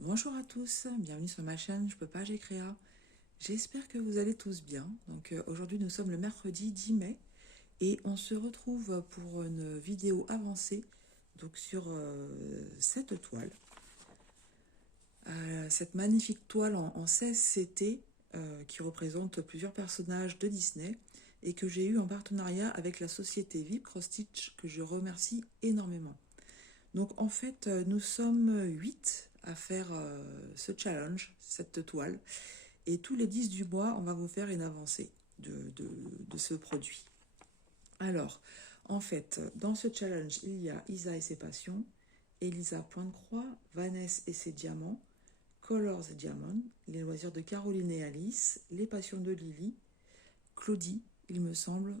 Bonjour à tous, bienvenue sur ma chaîne Je peux pas, j'ai créa. J'espère que vous allez tous bien. Aujourd'hui nous sommes le mercredi 10 mai et on se retrouve pour une vidéo avancée sur cette toile. Cette magnifique toile en 16 CT qui représente plusieurs personnages de Disney et que j'ai eu en partenariat avec la société VIP Cross Stitch que je remercie énormément. Nous sommes 8 à faire ce challenge, cette toile. Et tous les 10 du mois, on va vous faire une avancée de ce produit. Alors, dans ce challenge, il y a Isa et ses passions, Elisa Point de Croix, Vanessa et ses diamants, Colors et Diamond, les loisirs de Caroline et Alice, les passions de Lily, Claudie, il me semble.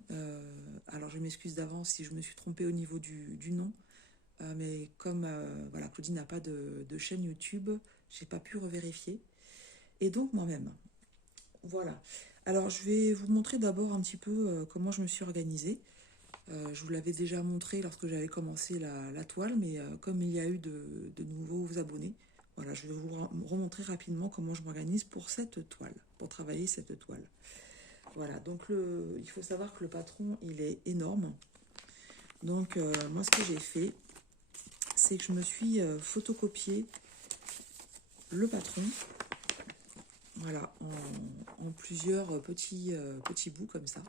Alors, je m'excuse d'avance si je me suis trompée au niveau du nom. Mais comme voilà, Claudie n'a pas de chaîne YouTube, j'ai pas pu revérifier. Et donc moi-même. Voilà. Alors je vais vous montrer d'abord un petit peu comment je me suis organisée. Je vous l'avais déjà montré lorsque j'avais commencé la toile, mais comme il y a eu de nouveaux abonnés, voilà, je vais vous remontrer rapidement comment je m'organise pour cette toile, pour travailler cette toile. Voilà, il faut savoir que le patron, il est énorme. Moi, ce que j'ai fait, c'est que je me suis photocopié le patron, voilà, en plusieurs petits bouts comme ça.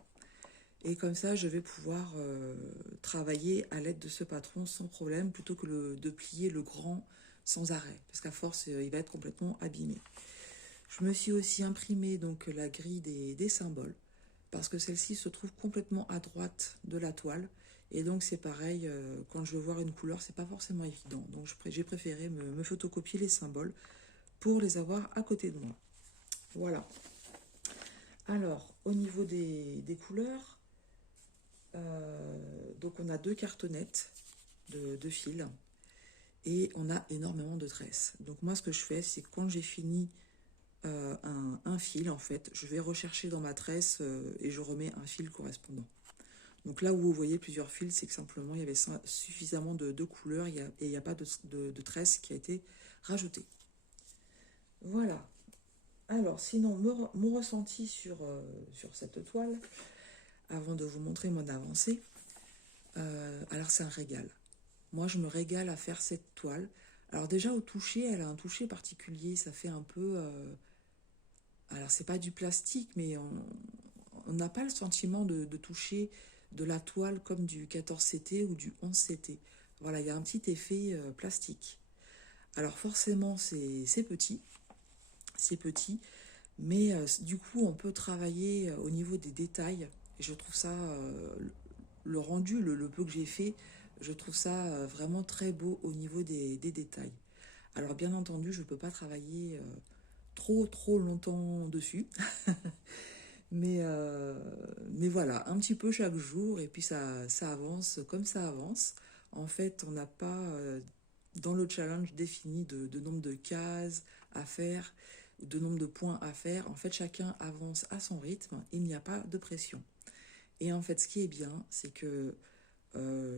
Et comme ça, je vais pouvoir travailler à l'aide de ce patron sans problème, plutôt que de plier le grand sans arrêt, parce qu'à force, il va être complètement abîmé. Je me suis aussi imprimé donc la grille des symboles, parce que celle-ci se trouve complètement à droite de la toile. Et donc c'est pareil, quand je veux voir une couleur, c'est pas forcément évident. Donc j'ai préféré me photocopier les symboles pour les avoir à côté de moi. Voilà. Alors, au niveau des couleurs, donc on a deux cartonnettes de fil et on a énormément de tresses. Donc moi, ce que je fais, c'est que quand j'ai fini un fil, en fait, je vais rechercher dans ma tresse et je remets un fil correspondant. Donc là où vous voyez plusieurs fils, c'est que simplement il y avait suffisamment de couleurs et il n'y a pas de tresse qui a été rajoutée. Voilà. Alors, sinon, mon ressenti sur cette toile, avant de vous montrer mon avancée, alors c'est un régal. Moi, je me régale à faire cette toile. Alors déjà, au toucher, elle a un toucher particulier. Ça fait un peu... alors, c'est pas du plastique, mais on n'a pas le sentiment de toucher de la toile comme du 14 CT ou du 11 CT. Voilà, il y a un petit effet plastique. Alors forcément, c'est petit. C'est petit. Mais du coup, on peut travailler au niveau des détails. Et je trouve ça, le rendu, le peu que j'ai fait, je trouve ça vraiment très beau au niveau des détails. Alors bien entendu, je ne peux pas travailler trop longtemps dessus. Mais voilà, un petit peu chaque jour, et puis ça avance comme ça avance. En fait, on n'a pas dans le challenge défini de nombre de cases à faire, de nombre de points à faire. En fait, chacun avance à son rythme, il n'y a pas de pression. Et en fait, ce qui est bien, c'est que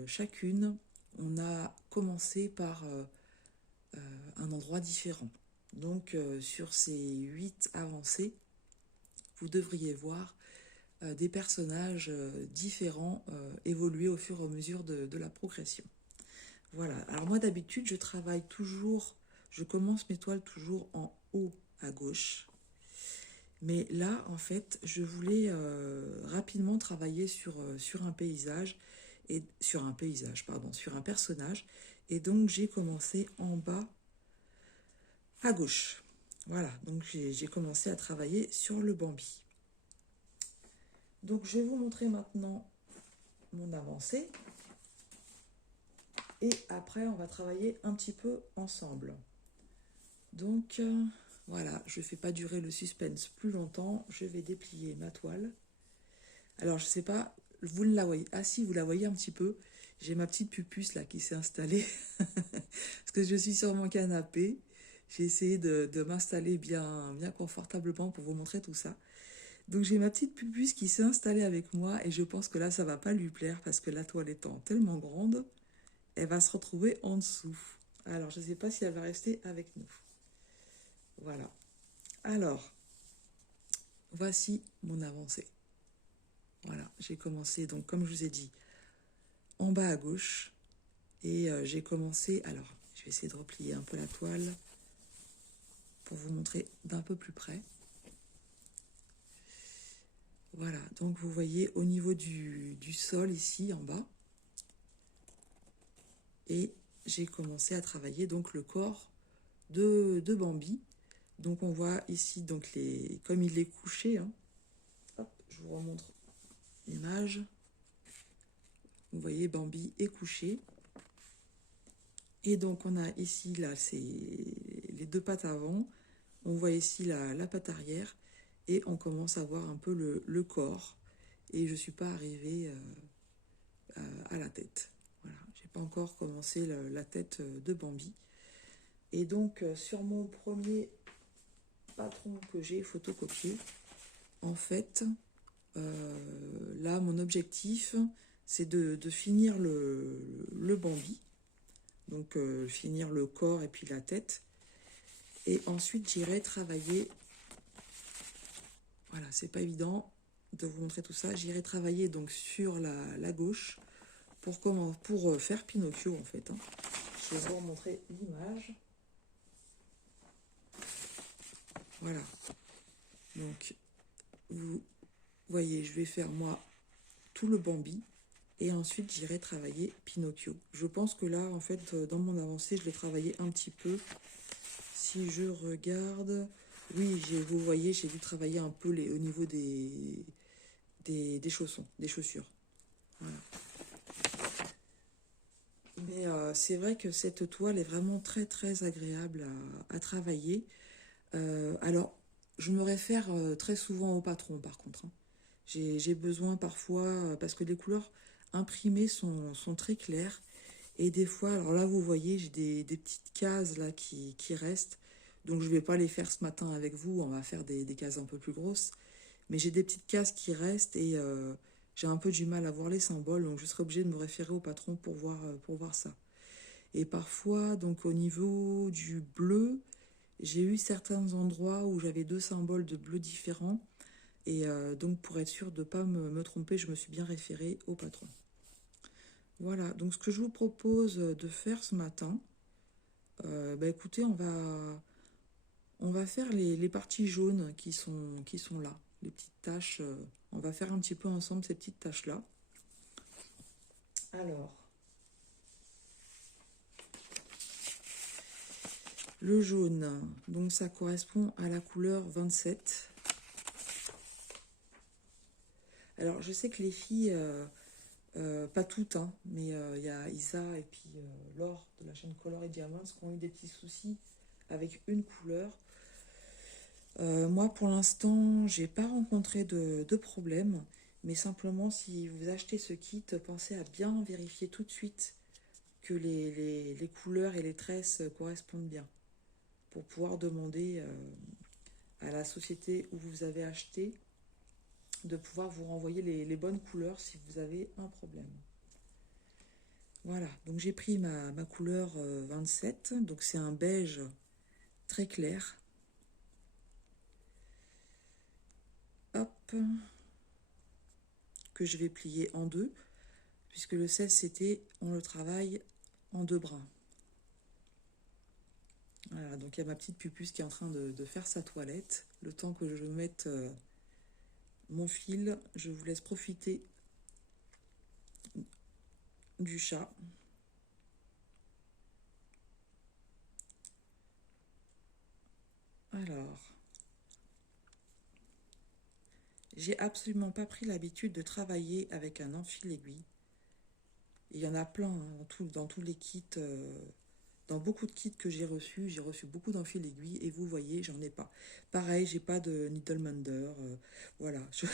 chacune, on a commencé par un endroit différent. Sur ces 8 avancées, vous devriez voir des personnages différents évoluer au fur et à mesure de la progression. Voilà, alors moi d'habitude je travaille toujours, je commence mes toiles toujours en haut à gauche. Mais là en fait je voulais rapidement travailler sur un paysage, et sur un paysage, pardon, sur un personnage. Et donc j'ai commencé en bas à gauche. Voilà, donc j'ai commencé à travailler sur le Bambi. Donc je vais vous montrer maintenant mon avancée. Et après, on va travailler un petit peu ensemble. Voilà, je ne fais pas durer le suspense plus longtemps. Je vais déplier ma toile. Alors, je ne sais pas, vous la voyez. Ah si, vous la voyez un petit peu. J'ai ma petite pupuce là qui s'est installée. Parce que je suis sur mon canapé. J'ai essayé de m'installer bien confortablement pour vous montrer tout ça. Donc j'ai ma petite pupuce qui s'est installée avec moi et je pense que là ça va pas lui plaire parce que la toile étant tellement grande, elle va se retrouver en dessous. Alors je ne sais pas si elle va rester avec nous. Voilà. Alors, voici mon avancée. Voilà, j'ai commencé, donc comme je vous ai dit, en bas à gauche. Et j'ai commencé, alors, je vais essayer de replier un peu la toile pour vous montrer d'un peu plus près. Voilà, donc vous voyez au niveau du sol ici en bas. Et j'ai commencé à travailler donc le corps de Bambi. Donc on voit ici, donc comme il est couché, hein. Hop, je vous remontre l'image. Vous voyez, Bambi est couché. Et donc on a ici, là, c'est les deux pattes avant. On voit ici la patte arrière. Et on commence à voir un peu le corps. Et je ne suis pas arrivée à la tête. Voilà, j'ai pas encore commencé la tête de Bambi. Et donc sur mon premier patron que j'ai photocopié, en fait, là mon objectif c'est de finir le Bambi, donc finir le corps et puis la tête, et ensuite j'irai travailler, voilà, c'est pas évident de vous montrer tout ça, j'irai travailler donc sur la gauche pour faire Pinocchio en fait, hein. Je vais vous montrer l'image. Voilà, donc vous voyez, je vais faire moi tout le Bambi et ensuite j'irai travailler Pinocchio. Je pense que là, en fait, dans mon avancée, je l'ai travaillé un petit peu. Si je regarde, oui, vous voyez, j'ai dû travailler un peu au niveau des chaussons, des chaussures. Voilà. Mais c'est vrai que cette toile est vraiment très très agréable à travailler. Alors, je me réfère très souvent au patron par contre, hein. J'ai besoin parfois, parce que les couleurs imprimées sont très claires. Et des fois, alors là vous voyez, j'ai des petites cases là qui restent. Donc je ne vais pas les faire ce matin avec vous, on va faire des cases un peu plus grosses. Mais j'ai des petites cases qui restent et j'ai un peu du mal à voir les symboles. Donc je serai obligée de me référer au patron pour voir ça. Et parfois, donc au niveau du bleu, j'ai eu certains endroits où j'avais deux symboles de bleu différents. Et donc pour être sûre de ne pas me tromper, je me suis bien référée au patron. Voilà, donc ce que je vous propose de faire ce matin, bah écoutez, on va faire les parties jaunes qui sont là, les petites taches. On va faire un petit peu ensemble ces petites taches-là. Alors, le jaune, donc ça correspond à la couleur 27. Alors, je sais que les filles, pas toutes, hein, mais il y a Isa et puis Laure de la chaîne Color et Diamonds qui ont eu des petits soucis avec une couleur. Moi, pour l'instant, j'ai pas rencontré de problème, mais simplement, si vous achetez ce kit, pensez à bien vérifier tout de suite que les couleurs et les tresses correspondent bien, pour pouvoir demander à la société où vous avez acheté de pouvoir vous renvoyer les bonnes couleurs si vous avez un problème. Voilà, donc j'ai pris ma couleur 27, donc c'est un beige très clair. Hop, que je vais plier en deux, puisque le 16 c'était, on le travaille en deux brins. Voilà, donc il y a ma petite pupuce qui est en train de faire sa toilette. Le temps que je mette mon fil, je vous laisse profiter du chat. Alors, j'ai absolument pas pris l'habitude de travailler avec un enfil-aiguille. Il y en a plein hein, dans tous les kits, dans beaucoup de kits que j'ai reçu beaucoup d'enfils-aiguilles et vous voyez, j'en ai pas. Pareil, j'ai pas de needle mender, voilà, je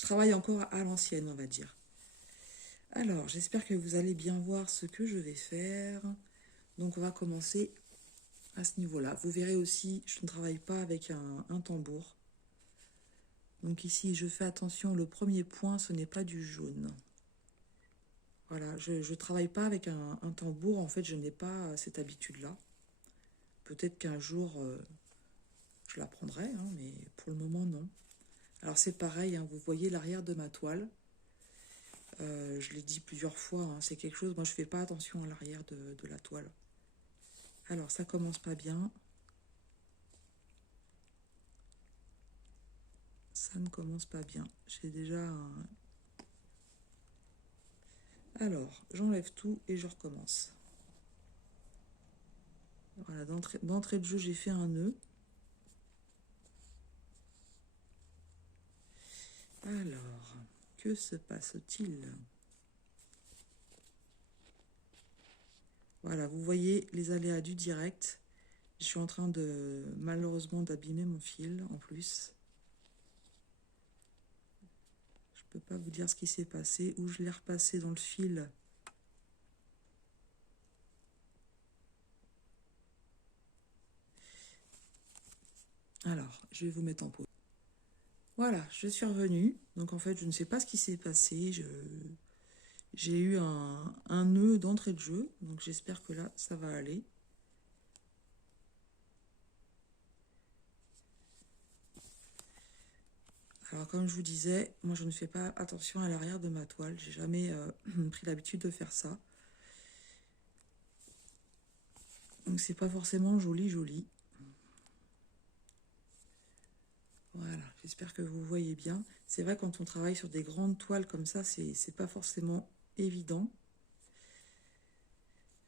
travaille encore à l'ancienne, on va dire. Alors, j'espère que vous allez bien voir ce que je vais faire. Donc, on va commencer à ce niveau-là. Vous verrez aussi, je ne travaille pas avec un tambour. Donc ici, je fais attention, le premier point, ce n'est pas du jaune. Voilà, je ne travaille pas avec un tambour, en fait, je n'ai pas cette habitude-là. Peut-être qu'un jour, je la prendrai, hein, mais pour le moment, non. Alors c'est pareil, hein, vous voyez l'arrière de ma toile. Je l'ai dit plusieurs fois, hein, c'est quelque chose, moi je fais pas attention à l'arrière de la toile. Alors ça commence pas bien. Ça ne commence pas bien. J'ai déjà un... Alors, j'enlève tout et je recommence. Voilà, d'entrée de jeu, j'ai fait un nœud. Alors, que se passe-t-il? Voilà, vous voyez les aléas du direct. Je suis en train de, malheureusement, d'abîmer mon fil en plus. Je peux pas vous dire ce qui s'est passé, où je l'ai repassé dans le fil. Alors, je vais vous mettre en pause. Voilà, je suis revenue. Donc en fait, je ne sais pas ce qui s'est passé. J'ai eu un nœud d'entrée de jeu. Donc j'espère que là, ça va aller. Alors comme je vous disais, moi je ne fais pas attention à l'arrière de ma toile. J'ai jamais pris l'habitude de faire ça. Donc c'est pas forcément joli joli. Voilà, j'espère que vous voyez bien. C'est vrai quand on travaille sur des grandes toiles comme ça, c'est pas forcément évident.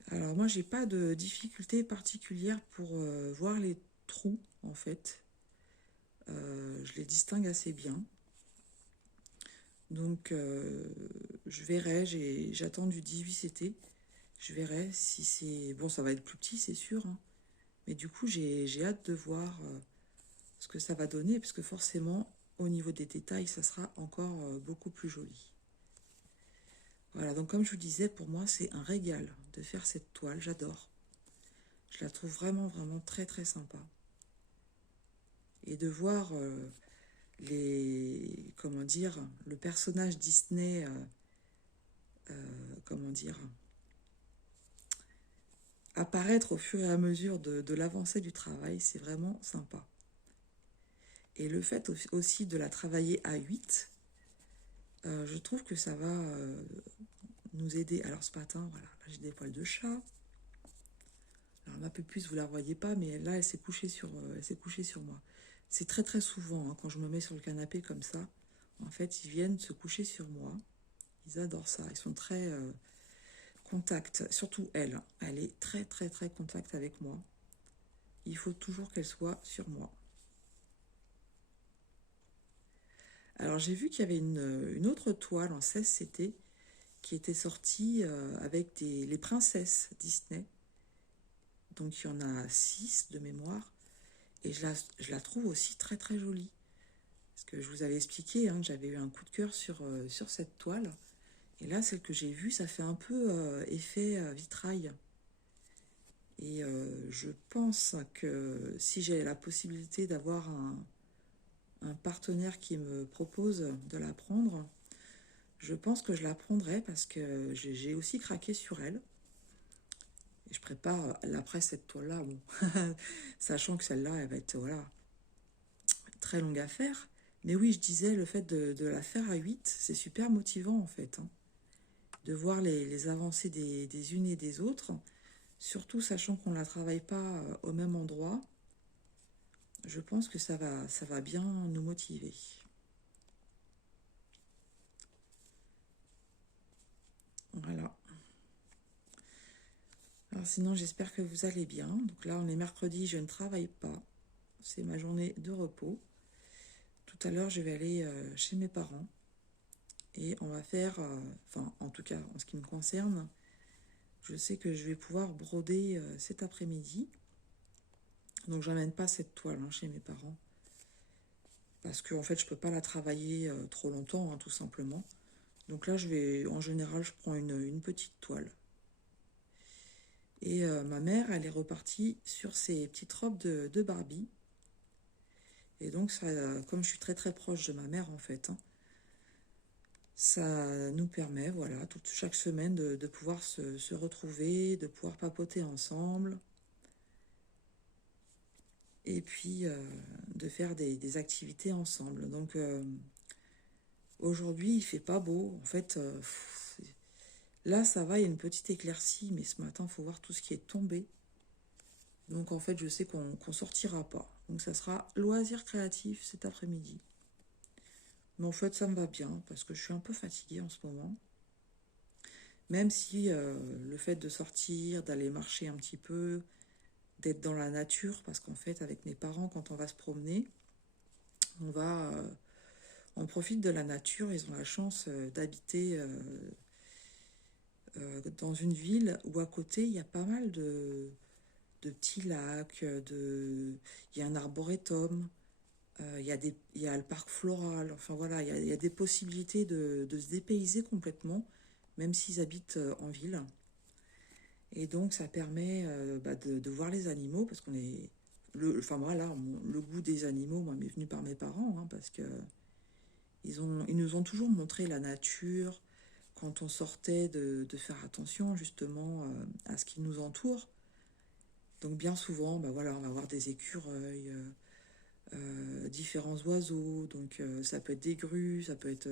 Alors moi j'ai pas de difficulté particulière pour voir les trous en fait. Je les distingue assez bien. Donc je verrai, j'attends du 18CT. Je verrai si c'est... Bon, ça va être plus petit, c'est sûr. Hein. Mais du coup, j'ai hâte de voir ce que ça va donner, parce que forcément, au niveau des détails, ça sera encore beaucoup plus joli. Voilà, donc comme je vous disais, pour moi, c'est un régal de faire cette toile. J'adore. Je la trouve vraiment, vraiment très, très sympa. Et de voir les... Comment dire? Le personnage Disney... comment dire? Apparaître au fur et à mesure de l'avancée du travail, c'est vraiment sympa. Et le fait aussi de la travailler à 8, je trouve que ça va nous aider. Alors ce matin, voilà, j'ai des poils de chat. Alors ma puce, vous la voyez pas, mais là, elle s'est couchée sur moi. C'est très très souvent, hein, quand je me mets sur le canapé comme ça, en fait, ils viennent se coucher sur moi. Ils adorent ça, ils sont très contact. Surtout elle, hein. Elle est très très très contact avec moi. Il faut toujours qu'elle soit sur moi. Alors j'ai vu qu'il y avait une autre toile en 16CT qui était sortie avec les princesses Disney. Donc il y en a 6 de mémoire. Et je la trouve aussi très très jolie. Parce que je vous avais expliqué, hein, j'avais eu un coup de cœur sur cette toile. Et là, celle que j'ai vue, ça fait un peu effet vitrail. Et je pense que si j'ai la possibilité d'avoir un partenaire qui me propose de la prendre, je pense que je la prendrai parce que j'ai aussi craqué sur elle. Et je prépare après cette toile-là, bon, sachant que celle-là, elle va être voilà, très longue à faire. Mais oui, je disais, le fait de la faire à 8, c'est super motivant en fait. Hein, de voir les avancées des unes et des autres, surtout sachant qu'on ne la travaille pas au même endroit. Je pense que ça va bien nous motiver. Voilà. Alors sinon, j'espère que vous allez bien. Donc là, on est mercredi, je ne travaille pas. C'est ma journée de repos. Tout à l'heure, je vais aller chez mes parents. Et on va faire, enfin, en tout cas, en ce qui me concerne, je sais que je vais pouvoir broder cet après-midi. Donc, j'emmène pas cette toile hein, chez mes parents. Parce que, en fait, je peux pas la travailler trop longtemps, hein, tout simplement. Donc là, en général, je prends une petite toile. Et ma mère, elle est repartie sur ses petites robes de Barbie. Et donc, ça, comme je suis très très proche de ma mère, en fait, hein, ça nous permet, voilà, chaque semaine de pouvoir se retrouver, de pouvoir papoter ensemble. et puis de faire des activités ensemble. Donc aujourd'hui, il fait pas beau. En fait, là, ça va, il y a une petite éclaircie, mais ce matin, il faut voir tout ce qui est tombé. Donc en fait, je sais qu'on sortira pas. Donc ça sera loisir créatif cet après-midi. Mais en fait, ça me va bien parce que je suis un peu fatiguée en ce moment. Même si le fait de sortir, d'aller marcher un petit peu, d'être dans la nature, parce qu'en fait, avec mes parents, quand on va se promener, on va, on profite de la nature. Ils ont la chance d'habiter dans une ville où à côté, il y a pas mal de petits lacs, il y a un arboretum, il y a le parc floral, enfin voilà, il y a des possibilités de se dépayser complètement, même s'ils habitent en ville. Et donc ça permet de voir les animaux, parce qu'on est... enfin voilà, le goût des animaux, moi, m'est venu par mes parents, hein, parce que ils nous ont toujours montré la nature, quand on sortait de faire attention justement à ce qui nous entoure. Donc bien souvent, bah voilà, on va voir des écureuils, différents oiseaux, donc ça peut être des grues, ça peut être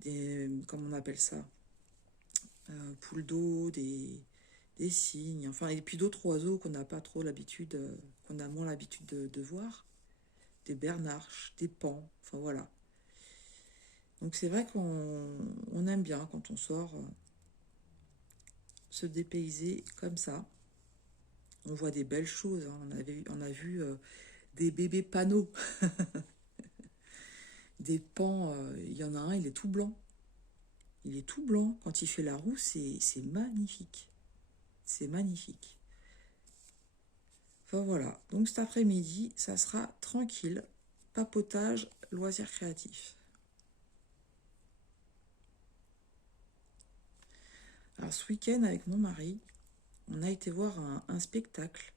des, comment on appelle ça, poules d'eau, des cygnes, enfin, et puis d'autres oiseaux qu'on n'a pas trop l'habitude, qu'on a moins l'habitude de voir, des bernarches, des paons, enfin voilà. Donc c'est vrai qu'on aime bien quand on sort se dépayser comme ça. On voit des belles choses, hein. On a vu des bébés panneaux, des paons, il y en a un, il est tout blanc. Il est tout blanc. Quand il fait la roue, c'est magnifique. C'est magnifique. Enfin voilà. Donc cet après-midi, ça sera tranquille. Papotage, loisirs créatifs. Alors ce week-end, avec mon mari, on a été voir un spectacle.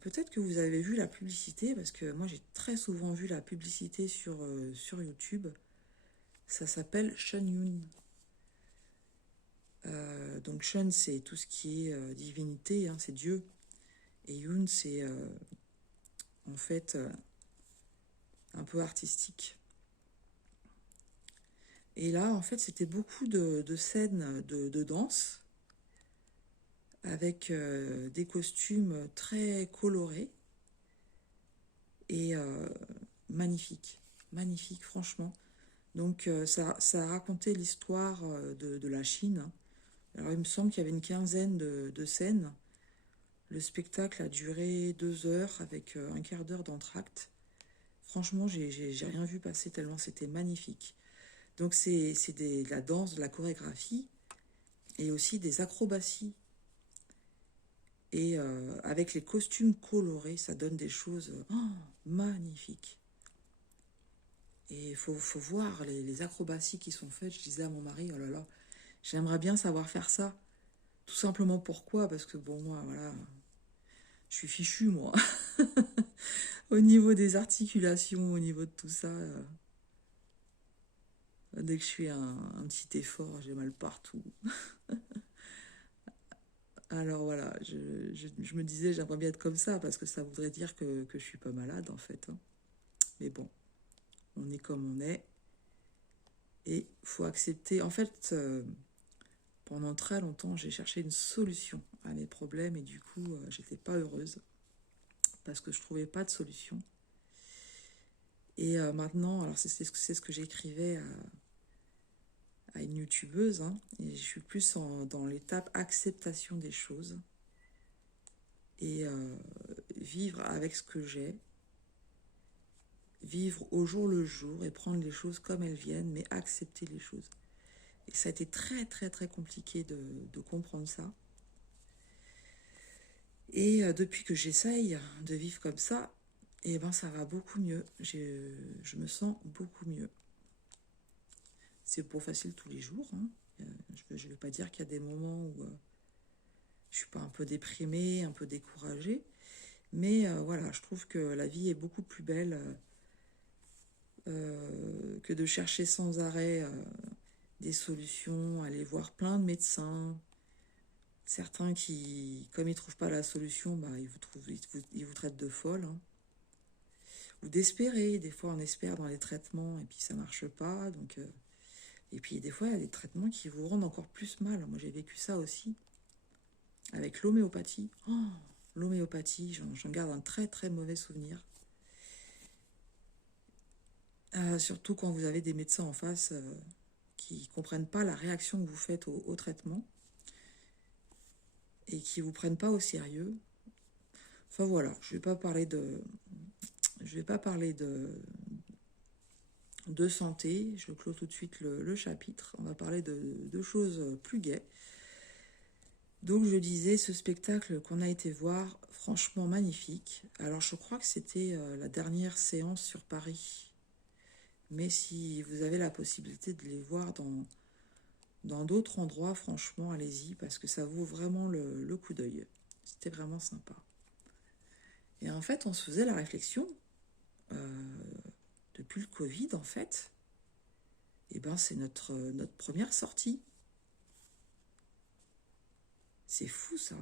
Peut-être que vous avez vu la publicité, parce que moi j'ai très souvent vu la publicité sur YouTube. Ça s'appelle Shun Yun. Donc Shun, c'est tout ce qui est divinité, hein, c'est Dieu. Et Yun, c'est en fait un peu artistique. Et là, en fait, c'était beaucoup de scènes de danse avec des costumes très colorés et magnifiques. Magnifiques, franchement. Donc, ça racontait l'histoire de la Chine. Alors, il me semble qu'il y avait une quinzaine de scènes. Le spectacle a duré 2 heures avec un quart d'heure d'entracte. Franchement, j'ai rien vu passer tellement c'était magnifique. Donc, c'est de la danse, de la chorégraphie et aussi des acrobaties. Et avec les costumes colorés, ça donne des choses magnifiques. Et faut voir les acrobaties qui sont faites. Je disais à mon mari, oh là là, j'aimerais bien savoir faire ça. Tout simplement pourquoi? Parce que bon, moi, voilà, je suis fichue, moi. Au niveau des articulations, au niveau de tout ça, dès que je fais un petit effort, j'ai mal partout. Alors voilà, je me disais, j'aimerais bien être comme ça, parce que ça voudrait dire que je suis pas malade, en fait, hein. Mais bon, on est comme on est. Et faut accepter. En fait, pendant très longtemps, j'ai cherché une solution à mes problèmes et du coup, j'étais pas heureuse parce que je trouvais pas de solution. Et maintenant, alors c'est ce que j'écrivais à une youtubeuse, hein, et je suis plus dans l'étape acceptation des choses et vivre avec ce que j'ai, vivre au jour le jour et prendre les choses comme elles viennent, mais accepter les choses. Et ça a été très très très compliqué de comprendre ça. Et depuis que j'essaye de vivre comme ça, et ben ça va beaucoup mieux. Je me sens beaucoup mieux. C'est pas facile tous les jours, hein. Je vais pas dire qu'il y a des moments où je suis pas un peu déprimée, un peu découragée. Mais voilà, je trouve que la vie est beaucoup plus belle que de chercher sans arrêt des solutions, aller voir plein de médecins, Certains qui, comme ils trouvent pas la solution, bah, ils vous traitent de folle, hein. Ou d'espérer. Des fois, on espère dans les traitements et puis ça marche pas. Et puis, des fois, il y a des traitements qui vous rendent encore plus mal. Moi, j'ai vécu ça aussi avec l'homéopathie. Oh, l'homéopathie, j'en garde un très très mauvais souvenir. Surtout quand vous avez des médecins en face qui ne comprennent pas la réaction que vous faites au traitement et qui ne vous prennent pas au sérieux. Enfin voilà, je vais pas parler de santé. Je clôt tout de suite le chapitre. On va parler de choses plus gaies. Donc je disais, ce spectacle qu'on a été voir, franchement magnifique. Alors je crois que c'était la dernière séance sur Paris. Mais si vous avez la possibilité de les voir dans d'autres endroits, franchement, allez-y, parce que ça vaut vraiment le coup d'œil. C'était vraiment sympa. Et en fait, on se faisait la réflexion, depuis le Covid, en fait, et ben c'est notre première sortie. C'est fou, ça.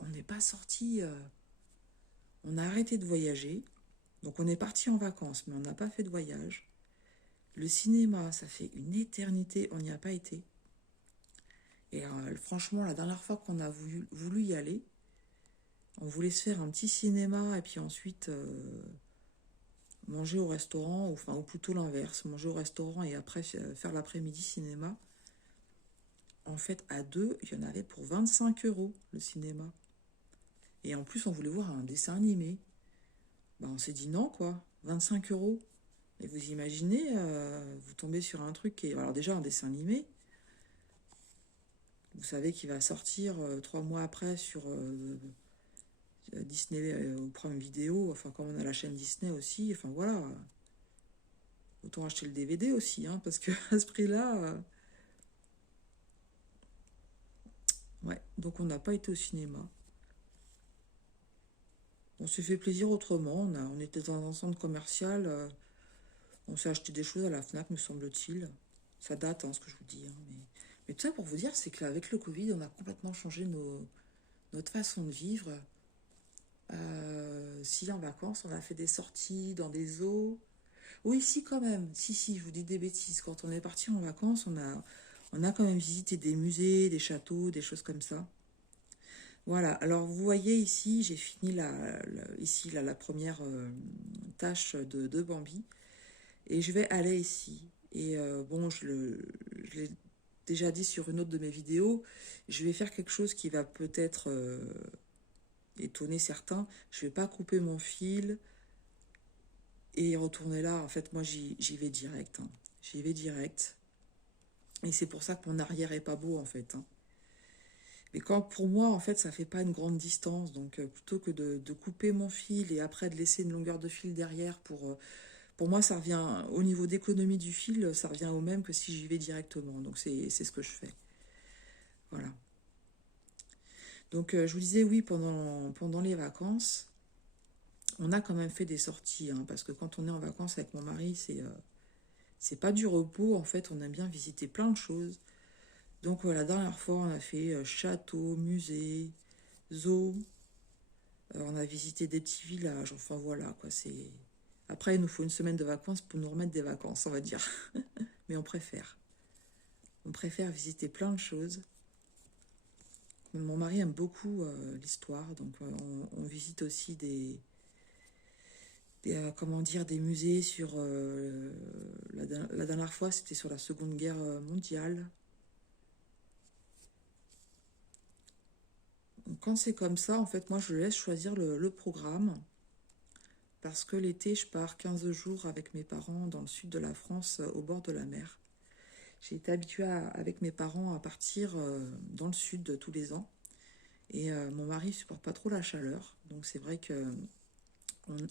On n'est pas sorti, on a arrêté de voyager, donc on est parti en vacances, mais on n'a pas fait de voyage. Le cinéma, ça fait une éternité, on n'y a pas été. Et franchement, la dernière fois qu'on a voulu y aller, on voulait se faire un petit cinéma et puis ensuite manger au restaurant, ou plutôt l'inverse, manger au restaurant et après faire l'après-midi cinéma. En fait, à deux, il y en avait pour 25 € le cinéma. Et en plus, on voulait voir un dessin animé. Ben, on s'est dit non, quoi, 25 €. Et vous imaginez, vous tombez sur un truc qui est. Alors, déjà, un dessin animé, vous savez qu'il va sortir 3 mois après sur Disney au Prime Vidéo, enfin, comme on a la chaîne Disney aussi, enfin voilà. Autant acheter le DVD aussi, hein, parce que à ce prix-là. Ouais, donc on n'a pas été au cinéma. On s'est fait plaisir autrement. On était dans un centre commercial. On s'est acheté des choses à la Fnac, me semble-t-il. Ça date, hein, ce que je vous dis, hein, mais tout ça pour vous dire, c'est qu'avec le Covid, on a complètement changé notre façon de vivre. Si en vacances, on a fait des sorties dans des zoos. Oui, si, quand même. Si, je vous dis des bêtises. Quand on est parti en vacances, on a quand même visité des musées, des châteaux, des choses comme ça. Voilà, alors vous voyez ici, j'ai fini la première tâche de Bambi et je vais aller ici. Et bon, je l'ai déjà dit sur une autre de mes vidéos, je vais faire quelque chose qui va peut-être étonner certains. Je vais pas couper mon fil et retourner là. En fait, moi, j'y vais direct, hein. J'y vais direct. Et c'est pour ça que mon arrière est pas beau, en fait, hein. Mais quand pour moi, en fait, ça fait pas une grande distance. Donc, plutôt que de couper mon fil et après de laisser une longueur de fil derrière pour moi, ça revient, au niveau d'économie du fil, ça revient au même que si j'y vais directement. Donc, c'est ce que je fais. Voilà. Donc, je vous disais, oui, pendant les vacances, on a quand même fait des sorties, hein, parce que quand on est en vacances avec mon mari, c'est pas du repos. En fait, on aime bien visiter plein de choses. Donc, la dernière fois, on a fait château, musée, zoo. On a visité des petits villages, enfin voilà quoi, c'est. Après, il nous faut une semaine de vacances pour nous remettre des vacances, on va dire. Mais on préfère. On préfère visiter plein de choses. Mon mari aime beaucoup l'histoire, donc on visite aussi comment dire, des musées sur. La dernière fois, c'était sur la Seconde Guerre mondiale. Donc, quand c'est comme ça, en fait, moi, je laisse choisir le programme. Parce que l'été, je pars 15 jours avec mes parents dans le sud de la France, au bord de la mer. J'ai été habituée avec mes parents à partir dans le sud tous les ans. Et mon mari ne supporte pas trop la chaleur. Donc c'est vrai que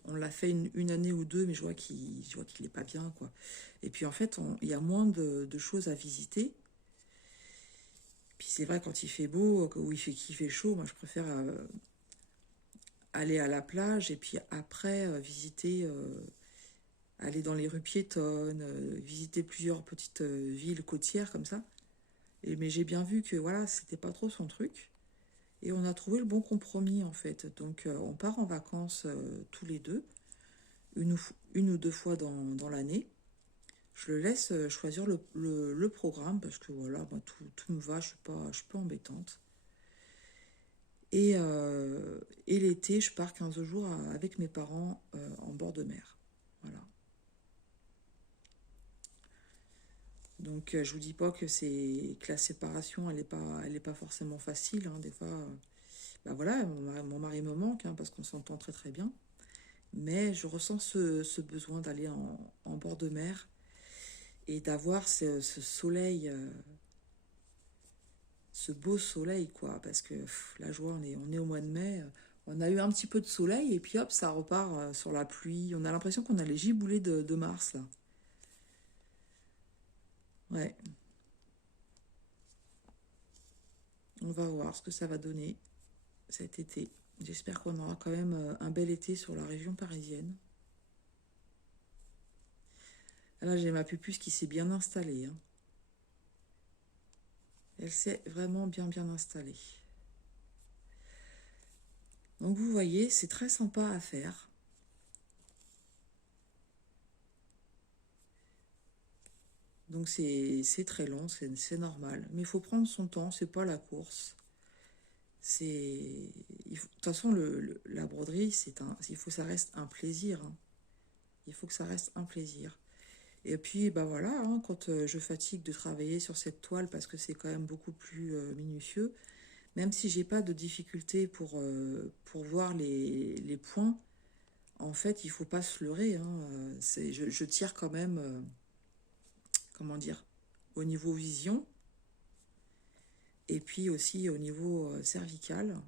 on l'a fait une année ou deux, mais je vois qu'il n'est pas bien, quoi. Et puis en fait, il y a moins de choses à visiter. Puis c'est vrai, quand il fait beau, ou qu'il fait chaud, moi je préfère aller à la plage et puis après visiter, aller dans les rues piétonnes, visiter plusieurs petites villes côtières comme ça. Mais j'ai bien vu que voilà, c'était pas trop son truc. Et on a trouvé le bon compromis en fait. Donc on part en vacances tous les deux, une ou deux fois dans l'année. Je le laisse choisir le programme parce que voilà, moi, tout me va, je suis pas embêtante. Et l'été, je pars 15 jours avec mes parents en bord de mer. Voilà. Donc je vous dis pas que la séparation, elle est pas forcément facile, hein. Des fois, bah voilà, mon mari me manque hein, parce qu'on s'entend très très bien. Mais je ressens ce besoin d'aller en bord de mer et d'avoir ce soleil, ce beau soleil, quoi. Parce que la joie, on est au mois de mai, on a eu un petit peu de soleil et puis hop, ça repart sur la pluie. On a l'impression qu'on a les giboulées de Mars, là. Ouais, on va voir ce que ça va donner cet été. J'espère qu'on aura quand même un bel été sur la région parisienne. Là, j'ai ma pupus qui s'est bien installée, hein. Elle s'est vraiment bien installée. Donc vous voyez, c'est très sympa à faire. Donc c'est très long, c'est normal. Mais il faut prendre son temps, c'est pas la course. De toute façon, la broderie, il faut que ça reste un plaisir, hein. Il faut que ça reste un plaisir. Et puis, bah voilà, hein, quand je fatigue de travailler sur cette toile, parce que c'est quand même beaucoup plus minutieux, même si j'ai pas de difficulté pour voir les points, en fait, il faut pas se leurrer, hein. Je tire quand même, comment dire, au niveau vision, et puis aussi au niveau cervical.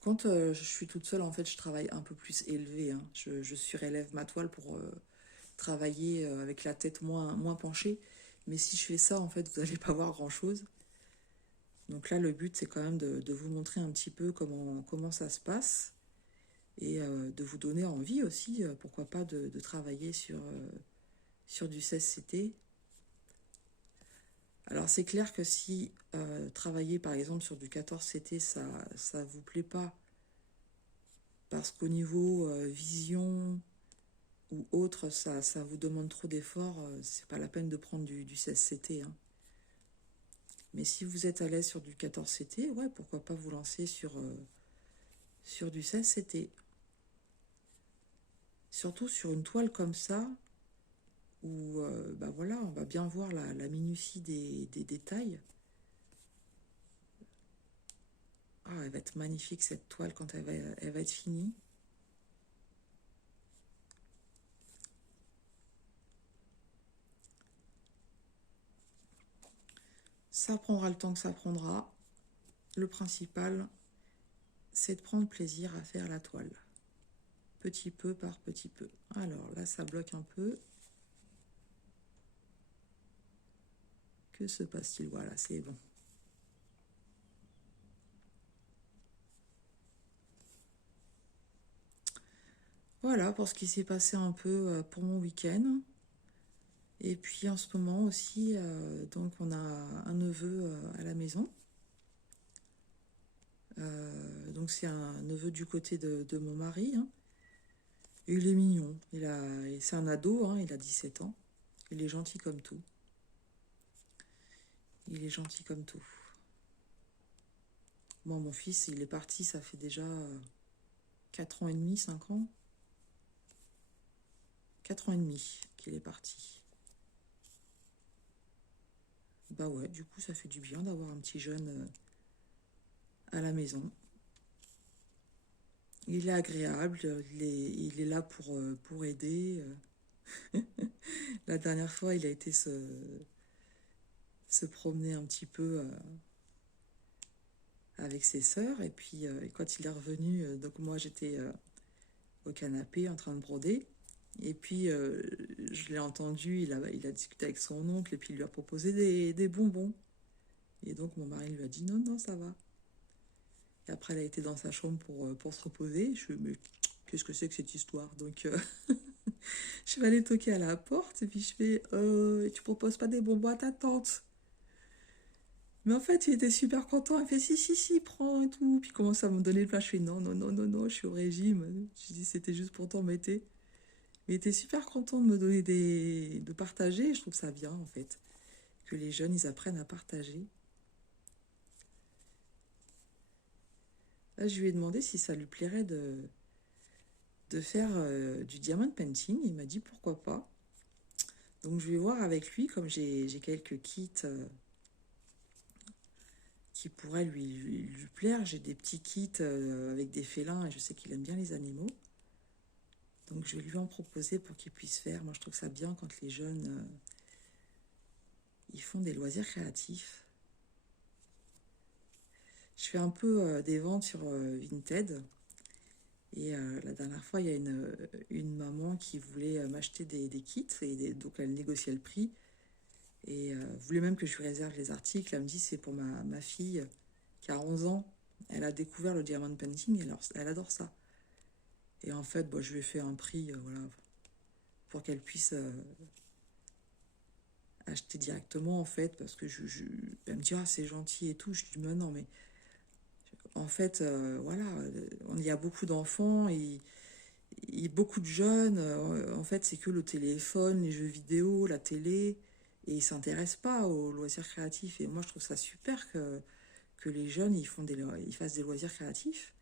Quand je suis toute seule, en fait, je travaille un peu plus élevé, hein. Je surélève ma toile pour travailler avec la tête moins penchée. Mais si je fais ça, en fait, vous n'allez pas voir grand-chose. Donc là, le but, c'est quand même de vous montrer un petit peu comment ça se passe et de vous donner envie aussi, pourquoi pas, de travailler sur du 16CT. Alors c'est clair que si travailler par exemple sur du 14CT, ça vous plaît pas, parce qu'au niveau vision ou autre, ça vous demande trop d'efforts, c'est pas la peine de prendre du 16CT, hein. Mais si vous êtes à l'aise sur du 14CT, ouais, pourquoi pas vous lancer sur du 16CT. Surtout sur une toile comme ça, où bah voilà, on va bien voir la minutie des détails. Ah, elle va être magnifique cette toile quand elle va être finie. Ça prendra le temps que ça prendra. Le principal, c'est de prendre plaisir à faire la toile. Petit peu par petit peu. Alors là, ça bloque un peu. Que se passe-t-il? Voilà, c'est bon. Voilà pour ce qui s'est passé un peu pour mon week-end. Et puis en ce moment aussi, donc on a un neveu à la maison. Donc c'est un neveu du côté de mon mari, hein. Et il est mignon. C'est un ado, hein, il a 17 ans. Il est gentil comme tout. Il est gentil comme tout. Moi, mon fils, il est parti, ça fait déjà 4 ans et demi, 5 ans. 4 ans et demi qu'il est parti. Bah ouais, du coup, ça fait du bien d'avoir un petit jeune à la maison. Il est agréable, il est là pour aider. La dernière fois, il a été se promener un petit peu avec ses sœurs. Et puis, quand il est revenu, donc moi, j'étais au canapé en train de broder. Et puis, je l'ai entendu, il a discuté avec son oncle et puis il lui a proposé des bonbons. Et donc, mon mari lui a dit non, non, ça va. Et après, elle a été dans sa chambre pour se reposer. Je me mais qu'est-ce que c'est que cette histoire? Donc, je vais aller toquer à la porte et puis je fais tu proposes pas des bonbons à ta tante? Mais en fait, il était super content. Il fait si, si, si, prends et tout. Puis il commence à me donner le plat. Je fais non, non, non, non, non, je suis au régime. Je dis c'était juste pour t'embêter. Il était super content de me donner de partager. Je trouve ça bien en fait. Que les jeunes, ils apprennent à partager. Là, je lui ai demandé si ça lui plairait de faire du diamond painting. Il m'a dit pourquoi pas. Donc je vais voir avec lui, comme j'ai quelques kits qui pourraient lui plaire. J'ai des petits kits avec des félins et je sais qu'il aime bien les animaux. Donc je vais lui en proposer pour qu'il puisse faire. Moi je trouve ça bien quand les jeunes ils font des loisirs créatifs. Je fais un peu des ventes sur Vinted. Et la dernière fois, il y a une maman qui voulait m'acheter des kits et donc elle négociait le prix et voulait même que je lui réserve les articles. Elle me dit c'est pour ma fille qui a 11 ans. Elle a découvert le diamond painting et elle adore ça. Et en fait, bah, je lui ai fait un prix voilà, pour qu'elle puisse acheter directement en fait parce que elle me dit ah c'est gentil et tout. Je dis mais non mais en fait voilà, il y a beaucoup d'enfants et beaucoup de jeunes, en fait, c'est que le téléphone, les jeux vidéo, la télé, et ils s'intéressent pas aux loisirs créatifs. Et moi, je trouve ça super que les jeunes, ils fassent des loisirs créatifs.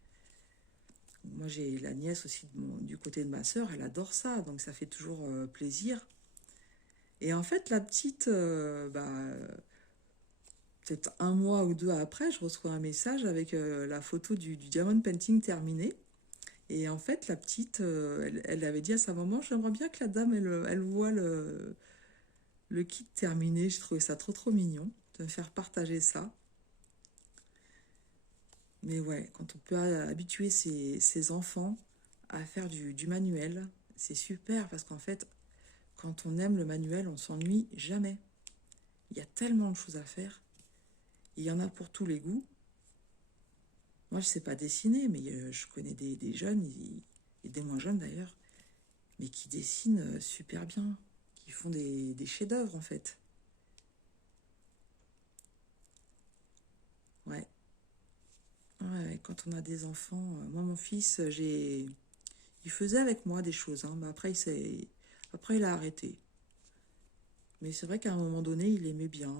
Moi, j'ai la nièce aussi du côté de ma sœur, elle adore ça, donc ça fait toujours plaisir. Et en fait, la petite, peut-être un mois ou deux après, je reçois un message avec la photo du diamond painting terminé. Et en fait, la petite, elle avait dit à sa maman, j'aimerais bien que la dame, elle voit le kit terminé. J'ai trouvé ça trop, trop mignon de me faire partager ça. Mais ouais, quand on peut habituer ses enfants à faire du manuel, c'est super parce qu'en fait, quand on aime le manuel, on s'ennuie jamais. Il y a tellement de choses à faire. Il y en a pour tous les goûts. Moi, je sais pas dessiner, mais je connais des jeunes, et des moins jeunes d'ailleurs, mais qui dessinent super bien, qui font des chefs-d'œuvre en fait. Ouais. Ouais, quand on a des enfants, moi mon fils, il faisait avec moi des choses, hein, mais après il a arrêté. Mais c'est vrai qu'à un moment donné, il aimait bien.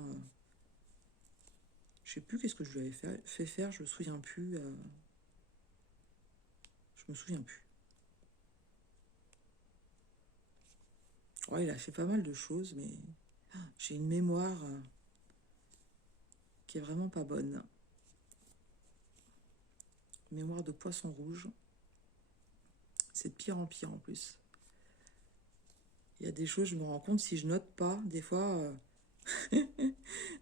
Je sais plus qu'est-ce que je lui avais fait faire, je me souviens plus. Je me souviens plus. Ouais, il a fait pas mal de choses, mais j'ai une mémoire qui est vraiment pas bonne. Mémoire de poisson rouge. C'est de pire en pire en plus. Il y a des choses, je me rends compte, si je note pas, des fois,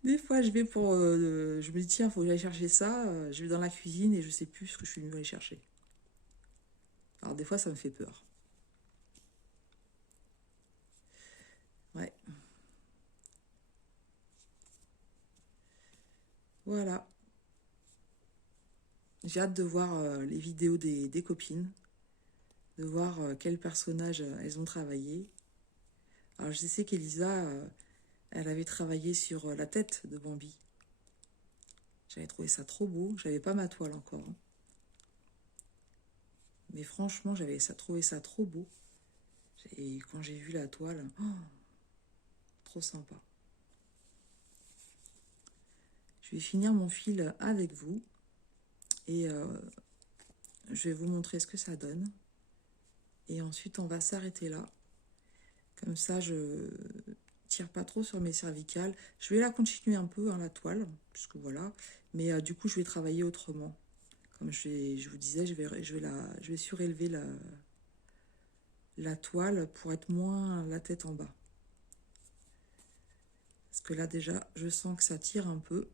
des fois je vais je me dis, tiens, faut que j'aille chercher ça. Je vais dans la cuisine et je sais plus ce que je suis venue aller chercher. Alors des fois, ça me fait peur. Ouais, voilà. J'ai hâte de voir les vidéos des copines, de voir quels personnages elles ont travaillé. Alors je sais qu'Elisa, elle avait travaillé sur la tête de Bambi. J'avais trouvé ça trop beau. J'avais pas ma toile encore, hein. Mais franchement, trouvé ça trop beau. Et quand j'ai vu la toile, oh, trop sympa. Je vais finir mon fil avec vous et je vais vous montrer ce que ça donne. Et ensuite, on va s'arrêter là. Comme ça, je tire pas trop sur mes cervicales. Je vais la continuer un peu, hein, la toile, puisque voilà. Mais du coup, je vais travailler autrement. Comme je vous disais, je vais surélever la toile pour être moins la tête en bas. Parce que là, déjà, je sens que ça tire un peu.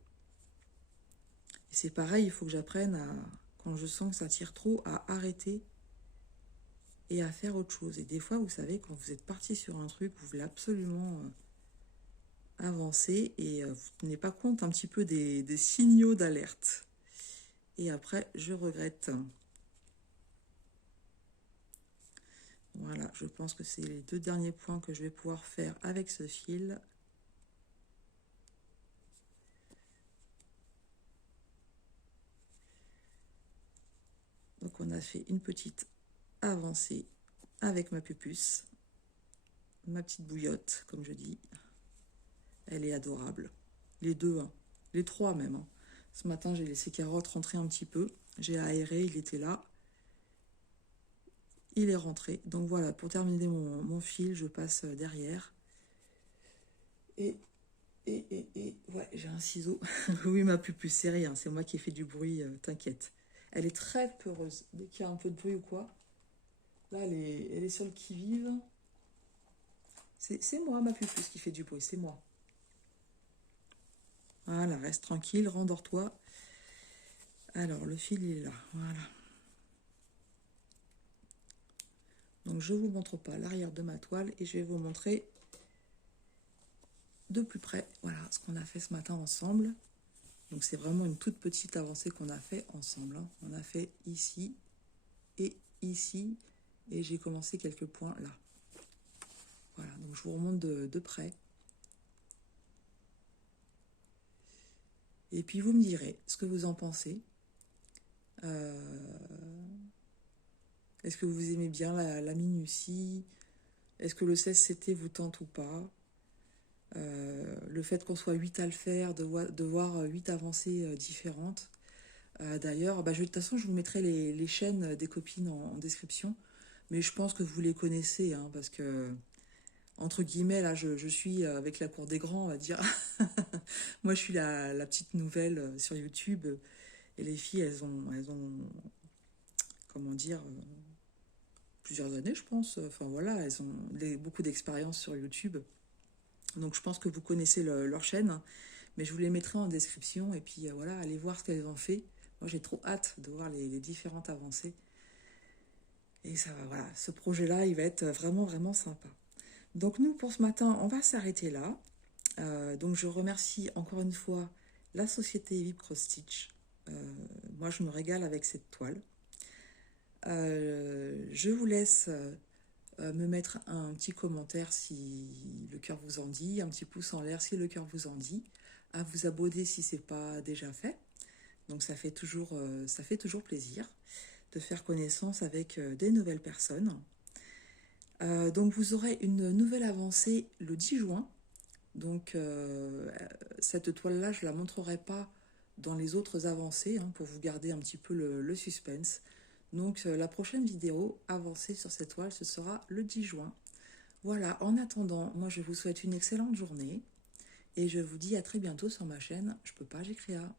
Et c'est pareil, il faut que j'apprenne à, quand je sens que ça tire trop, à arrêter et à faire autre chose. Et des fois, vous savez, quand vous êtes parti sur un truc, vous voulez absolument avancer et vous ne tenez pas compte un petit peu des signaux d'alerte. Et après, je regrette. Voilà, je pense que c'est les deux derniers points que je vais pouvoir faire avec ce fil. fait une petite avancée avec ma pupusse, ma petite bouillotte, comme je dis. Elle est adorable. Les deux, hein. Les trois même. Hein. Ce matin, j'ai laissé Carotte rentrer un petit peu. J'ai aéré, il était là. Il est rentré. Donc voilà, pour terminer mon fil, je passe derrière. Et ouais, j'ai un ciseau. Oui, ma pupusse, c'est rien. C'est moi qui ai fait du bruit, t'inquiète. Elle est très peureuse. Dès qu'il y a un peu de bruit ou quoi, là, elle est sur le qui-vive. C'est moi, ma pupusse, qui fait du bruit. C'est moi. Voilà, reste tranquille, rendors-toi. Alors, le fil, il est là. Voilà. Donc, je ne vous montre pas l'arrière de ma toile et je vais vous montrer de plus près, voilà, ce qu'on a fait ce matin ensemble. Donc, c'est vraiment une toute petite avancée qu'on a fait ensemble. Hein. On a fait ici et ici et j'ai commencé quelques points là. Voilà, donc je vous remonte de près. Et puis, vous me direz ce que vous en pensez. Est-ce que vous aimez bien la minutie? Est-ce que le 16CT vous tente ou pas? Le fait qu'on soit 8 à le faire, de voir 8 avancées différentes. D'ailleurs, de toute façon, je vous mettrai les chaînes des copines en description. Mais je pense que vous les connaissez, hein, parce que, entre guillemets, là, je suis avec la cour des grands, à dire. Moi, je suis la petite nouvelle sur YouTube. Et les filles, elles ont comment dire, plusieurs années, je pense. Enfin voilà, elles ont beaucoup d'expérience sur YouTube. Donc je pense que vous connaissez leur chaîne, mais je vous les mettrai en description. Et puis voilà, allez voir ce qu'elles ont fait. Moi j'ai trop hâte de voir les différentes avancées. Et ça va, voilà, ce projet-là, il va être vraiment, vraiment sympa. Donc nous, pour ce matin, on va s'arrêter là. Donc je remercie encore une fois la société Vip Cross Stitch. Moi, je me régale avec cette toile. Je vous laisse me mettre un petit commentaire si le cœur vous en dit, un petit pouce en l'air si le cœur vous en dit, à vous abonner si ce n'est pas déjà fait. Donc ça fait toujours plaisir de faire connaissance avec des nouvelles personnes. Donc vous aurez une nouvelle avancée le 10 juin. Donc cette toile-là, je ne la montrerai pas dans les autres avancées, hein, pour vous garder un petit peu le suspense. Donc la prochaine vidéo avancée sur cette toile, ce sera le 10 juin. Voilà, en attendant, moi je vous souhaite une excellente journée et je vous dis à très bientôt sur ma chaîne Je peux pas, j'ai créa.